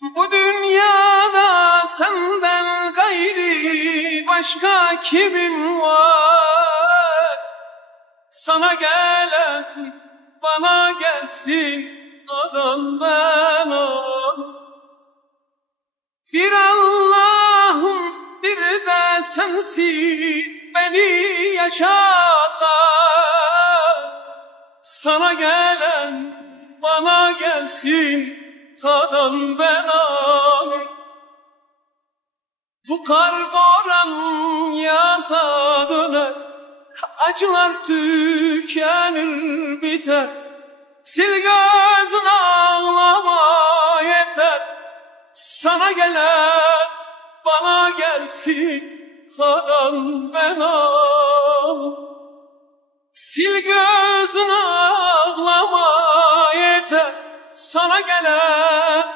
Bu dünyada senden gayri başka kimim var? Sana gelen bana gelsin adam ben ol. Bir Allah'ım bir de sensin beni yaşatan. Sana gelen bana gelsin tadan ben al. Bu kar boran yaza döner. Acılar tükenir biter. Sil gözün ağlama yeter. Sana gelen bana gelsin Tadan ben al Sil gözün ağlama Sana gelen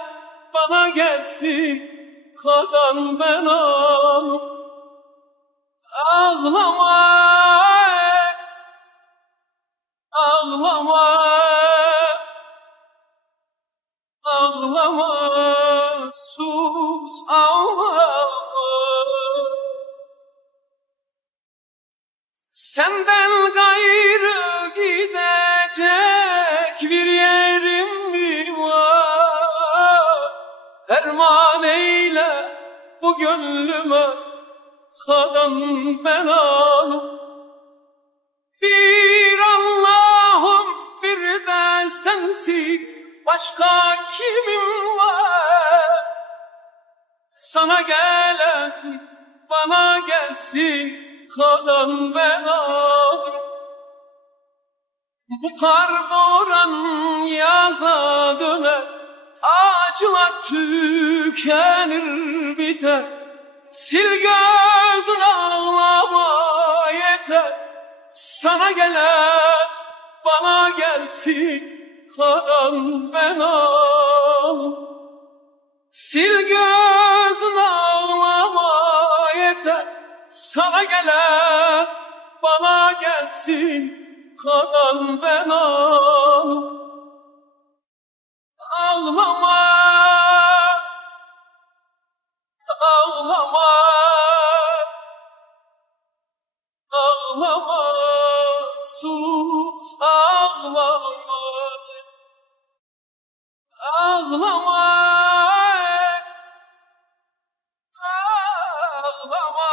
bana gelsin Kadan ben al Ağlama Ağlama Ağlama Sus ağlama. Senden gayrı Ferman eyle bu gönlüme kadan ben al. Bir Allah'ım bir de sensin başka kimim var? Sana gelen bana gelsin kadan ben al. Bu kar boran yaza döner Ağaçlar tükenir biter. Sil gözün ağlama yeter. Sana gelen bana gelsin kadan ben al Sil gözün ağlama yeter. Sana gelen bana gelsin Kadan ben al Ağlama ağlama, sus ağlama. Ağlama, ağlama,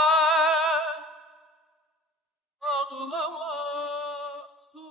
ağlama, sus.